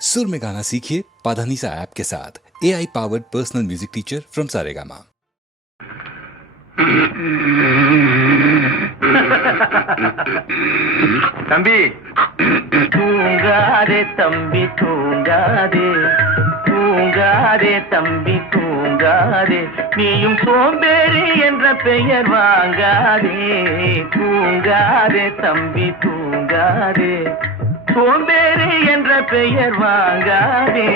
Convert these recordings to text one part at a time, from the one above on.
सुर में गाना सीखिए पाधानीसा ऐप के साथ A I powered personal music teacher from Saregama தம்பி தூங்காதே தம்பி தூங்காதே தூங்காதே தம்பி தூங்காதே நீயும் சோம்பேறி என்ற பெயர் வாங்காதே தூங்காதே தம்பி தூங்காதே சோம்பேறி என்ற பெயர் வாங்காதே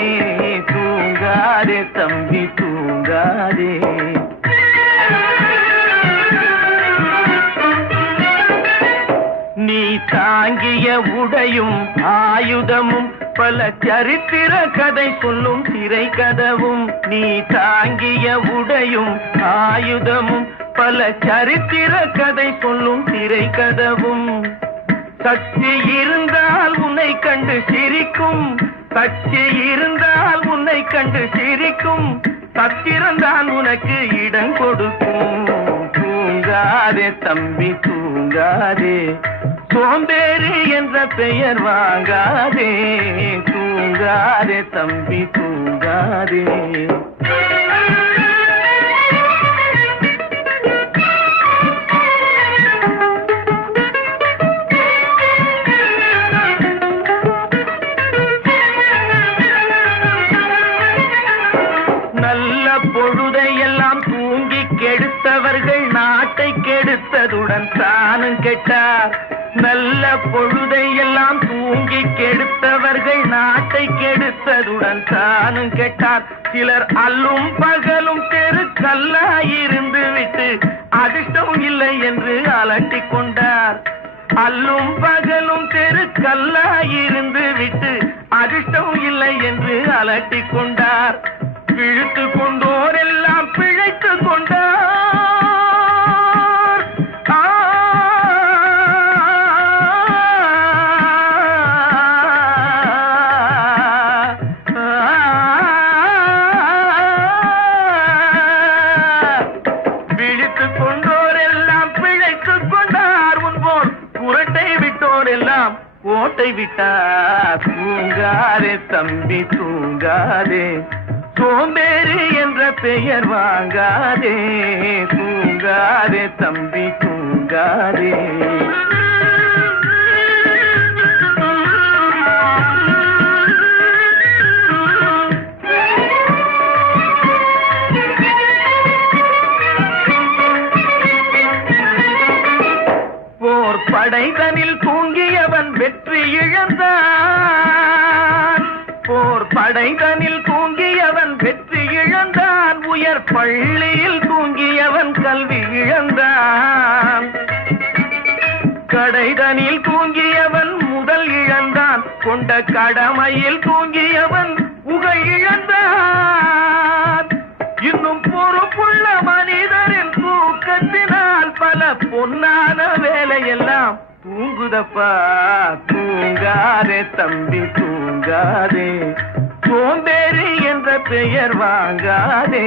தூங்காதே தம்பி தூங்காதே. நீ தாங்கிய உடையும் ஆயுதமும் பல சரித்திர கதை சொல்லும் திரை கதவும் நீ தாங்கிய உடையும் ஆயுதமும் பல சரித்திர கதை சொல்லும் திரை தச்சு இருந்தால் உன்னை கண்டு சிரிக்கும். தச்சு இருந்தால் உன்னை கண்டு சிரிக்கும். சத்திரந்தான் உனக்கு இடம் கொடுக்கும் தூங்காதே தம்பி தூங்காதே. சோம்பேறி என்ற பெயர் வாங்காதே. தூங்காதே தம்பி தூங்காதே. கெடுத்தவர்கள் கெடுத்ததுடன் தானும் கெட்டார். நல்ல பொழுதை எல்லாம் தூங்கி கெடுத்தவர்கள் நாட்டை கெடுத்ததுடன் தானும் கெட்டார். சிலர் அல்லும் பகலும் தெரு கல்லாயிருந்து விட்டு அதிர்ஷ்டம் இல்லை என்று அலட்டிக் கொண்டார். அல்லும் பகலும் தெரு கல்லாயிருந்து விட்டு அதிர்ஷ்டம் இல்லை என்று அலட்டிக் கொண்டார். இழுத்து கொண்டோர் விட்டோர் எல்லாம் கோட்டை விட்டார். தூங்காரே தம்பி தூங்காதே. சோம்பேறு என்ற பெயர் வாங்காதே. தூங்காதே தம்பி தூங்காதே. படைதனில் தூங்கியவன் வெற்றி இழந்தான். போர் படைதனில் தூங்கியவன் வெற்றி இழந்தான். உயர் பள்ளியில் தூங்கியவன் கல்வி இழந்தான். கடைதனில் தூங்கியவன் முதல் இழந்தான். கொண்ட கடமையில் தூங்கியவன் புகை இழந்தான். இன்னும் பொறுப்புள்ள மனிதரின் பொன்னான வேலையெல்லாம் தூங்குதப்பா. தூங்காதே தம்பி தூங்காதே. சோம்பேறி என்ற பெயர் வாங்காதே.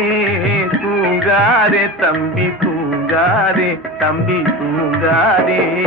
தூங்காதே தம்பி தூங்காதே. தம்பி தூங்காதே.